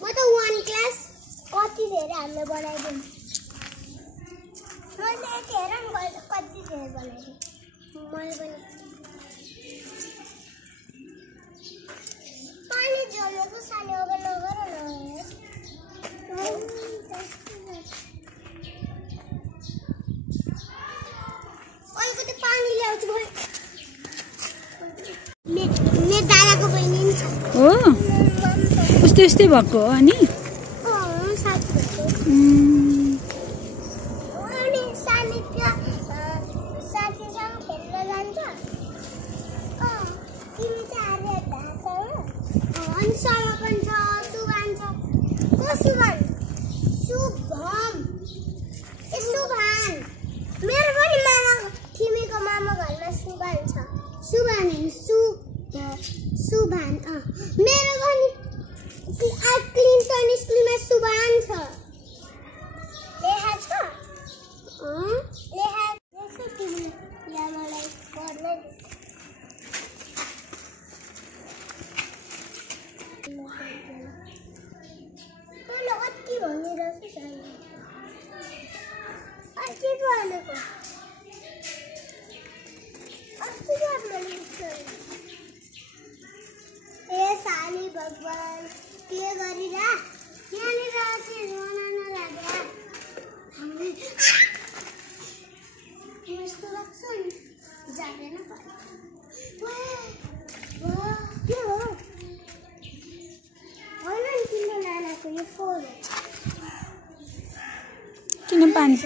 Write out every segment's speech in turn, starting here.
म त 1 क्लास कति धेरै हामीले बनाइदिउँ मैले हेरन कति धेरै बनाइदिउँ मैले पनि पानी जमेको सानो अब नगर न अलिकति पानी ल्याउँछु मेरो दादाको बहिनी छ हो उस्तै उस्तै भएको हो अनि भगवान के गरिरा यहाँनिर चाहिँ रोन नलाग्या यस्तो लाग्छ नि जाँदैन के हो होइन नि तिम्रो नानाको यो फोन किन पानी छ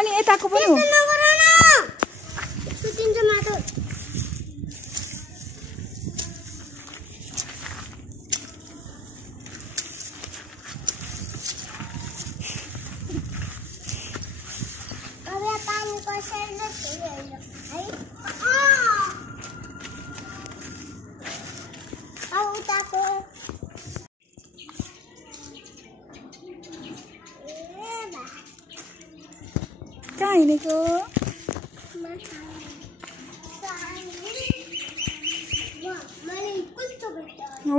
अनि यताको पनि हो सुतिन्छ माटो अब पानी कसरी है अब उताको कहाँ हिँडेको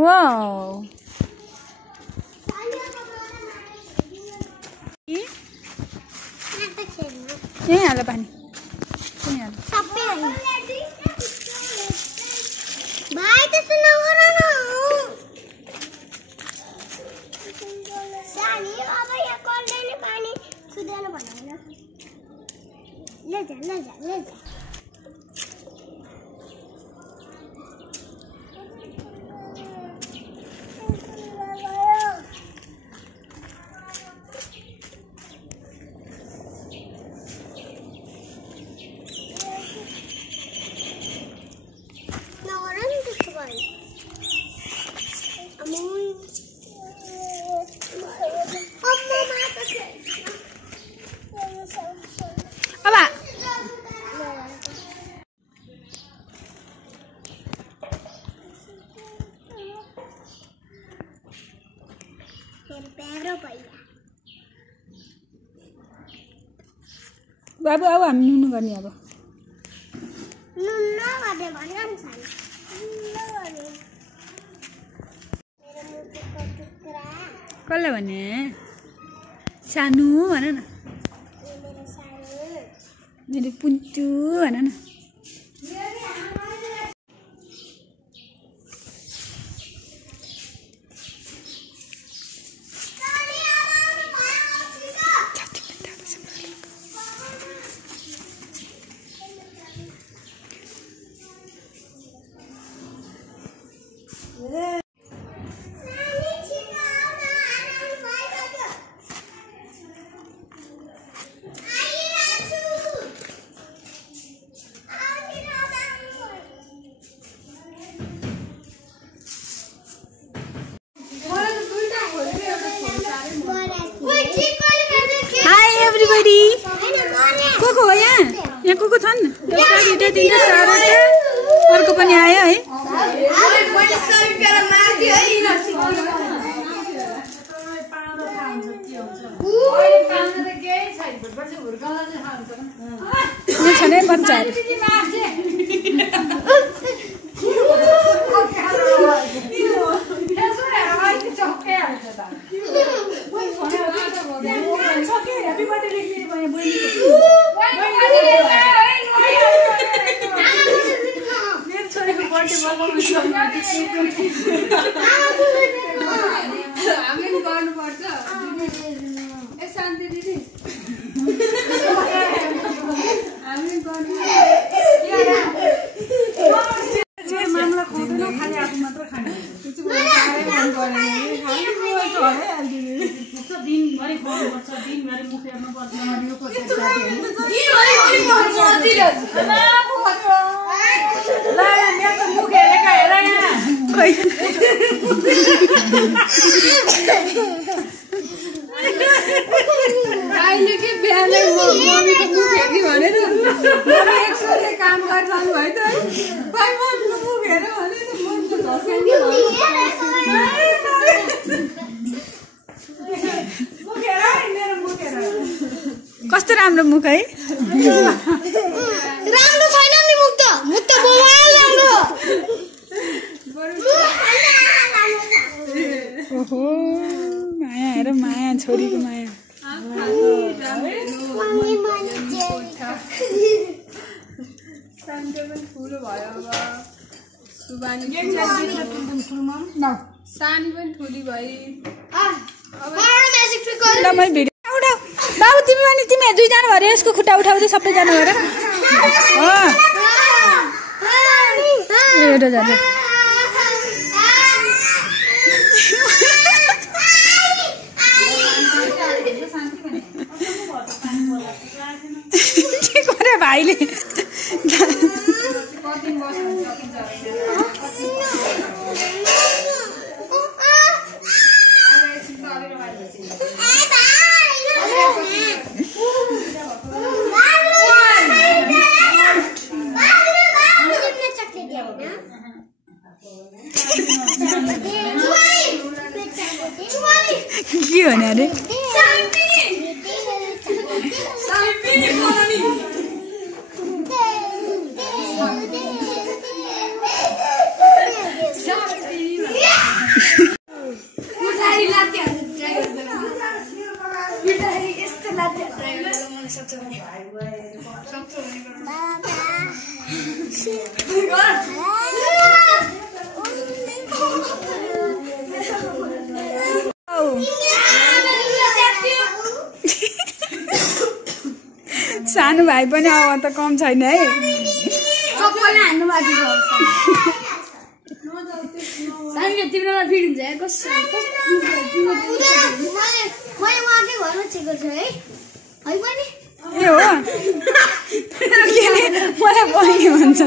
वाउ यहीँ हाल पानी भाइ त्यस्तो नगर न सानी अब यहाँ कल्दैन पानी छुँदैन भन ले जा बाबु अब हामी नुनु गर्ने अब कसलाई भने सानो भन न मेरो पुन्चु भन न को छन् एउटा दुईटा तिनटा चारवटा अर्को पनि आयो है छने बच्चाहरु कस्तो राम्रो मुख है राम्रो छैन नि मुख त बोलायो राम्रो ओहो माया हेर माया छोरीको माया ठुलो भयो अब सुबानी सानी पनि ठुली भई बाबु तिमी पनि तिमी दुईजना भएर यसको खुट्टा उठाउँदै सबैजना भएर एउटा जान्छ के गरे भाइले के भने अरे सानो भाइ पनि अब त कम छैन है सबैले हान्नु बाँकी छ सानो तिम्रोमा फिट हुन्छ यार कस्तो मैले उहाँकै घरमा छेको छु है पनि के हो मलाई बहिनी भन्छ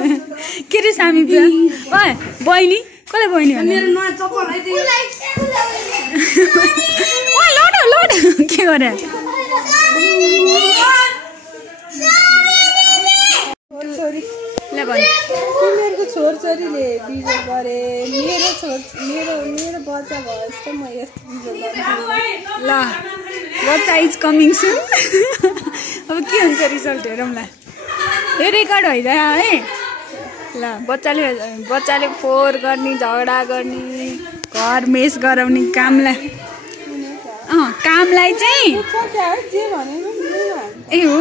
के रे सामी बहिनी कसले बहिनी भन्छ मेरो नयाँ चप्पल लोड के गरे तिमीहरूको छोरछोरीले बिजो गरे मेरो बच्चा भयो जस्तो म यस्तो बिजो ल बच्चा इज कमिङ सुन अब के हुन्छ रिजल्ट हेरौँला यो रेकर्ड होइन है ल बच्चाले फोहोर गर्ने झगडा गर्ने घर मेस गराउने कामलाई चाहिँ ए हो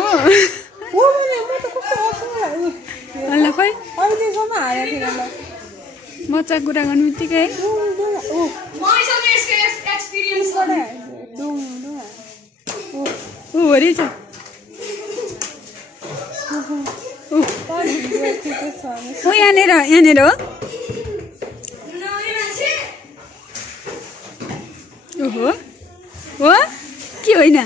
ल खोइ बच्चा कुरा गर्नु बित्तिकै ऊ हो रहेछ हो यहाँनिर हो ओहो हो के होइन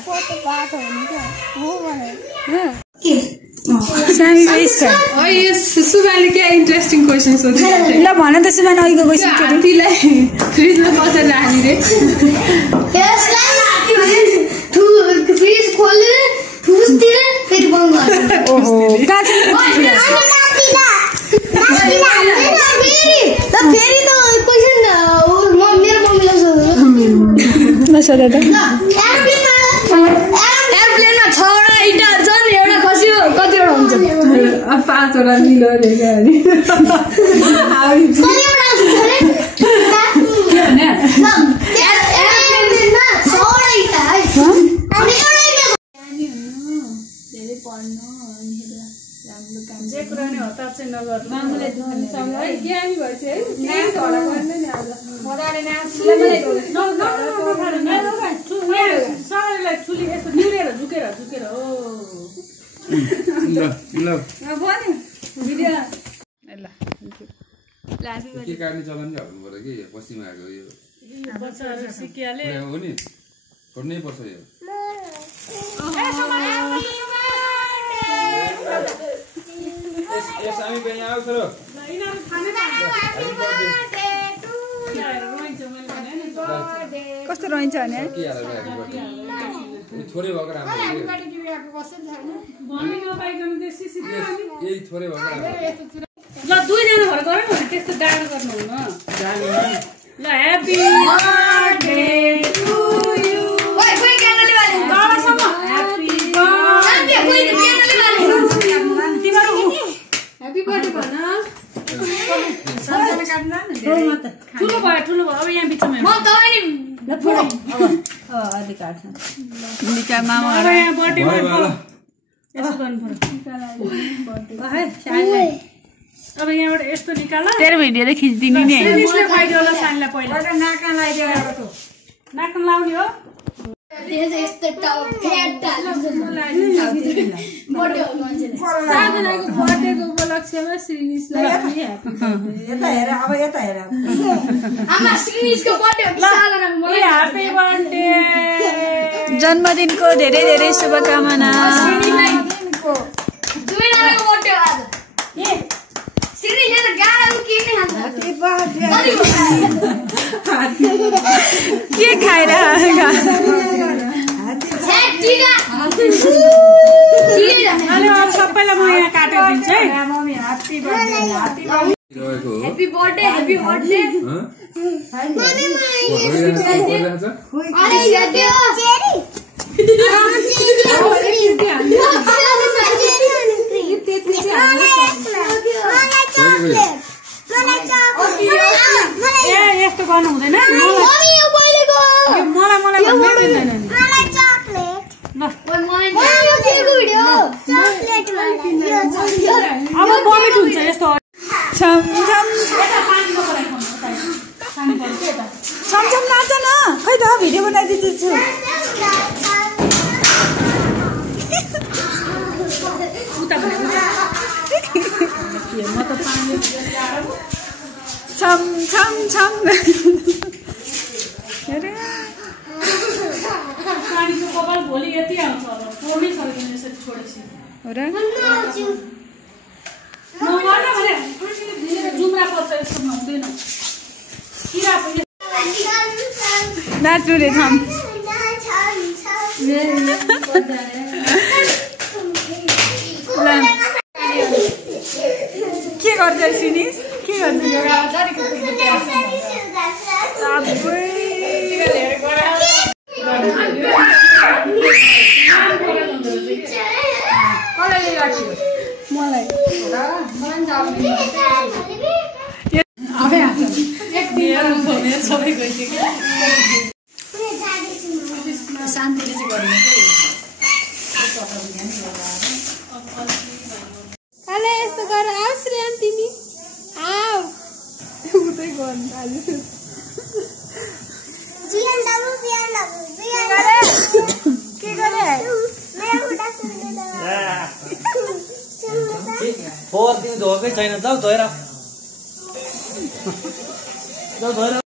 सुबाले क्या इन्ट्रेस्टिङ क्वेसन सोध्छ ल भन त सुबान अघिको क्वेसन हात्तीलाई फ्रिजमा कसरी राख्ने रे फ्रिज खोलेर ठुसतिर फेरि बन्द गर्नु ओहो कहाँ छ फेरि त क्वेसन मेरो मम्मीलाई सोध त एयरप्लेनमा 6वटा इँटाहरू छ नि एउटा खस्यो कतिवटा हुन्छ 5वटा मिलो रहेछ जे कुरा नै हतार चाहिँ नगर्नु ज्ञानी भएछ है के काट्ने चलन चाहिँ हट्नु पर्यो कि पश्चिम आएको यो बच्चाहरू सिकिहाले हो नि छोड्नै पर्छ यो यस हामी पनि आऊ छोरो कस्तो रहन्छ भने थोरै भएको राम्रो यही थोरै भएको राम्रो ल दुईजना भएर गर न त्यस्तो डाँडो गर्नुहुन्न ल happy birthday to you happy birthday भन ठुलो भयो अब यहाँ बिचमा मामा अब यहाँ बर्थडे यसो गर्नु पर्यो अब यहाँबाट यस्तो निकाल तेरो भिडियो खिचिदिने नि पाइदियो होला सानलाई पहिला नाकमा लाउने हो साधनाको बर्थडेको उपलक्ष्यमा श्रीनिसलाई ह्यापी बर्थडे जन्मदिनको धेरै धेरै शुभकामना के खाएर सबैलाई म यहाँ काटेर दिन्छु है ह्यापी बर्थडे यस्तो गर्नु हुँदैन मलाई भन्नै दिँदैन अब बमिट हुन्छ यस्तो छमछम नाच न खै त भिडियो बनाइदिन्छु छम छम छम पानीको कपाल भोलि यति आउँछ होला पोर्नै सक्दैन यसरी छोडेपछि जुम्रा पर्छ यस्तोमा हुँदैन किरा पनि नाच्नु रे छम के गर्छ सिनिस के गर्छ मलाई शान्तिले चाहिँ गरिदिनु काले यस्तो गर आऊ श्रेयान तिमी आऊ उतै गर्नु आज बिहान दाबु के गरे मेरो खुट्टा सुन्दैन फोहोर दिनु धोकै छैन जाऊ धोएर जाऊ धोएर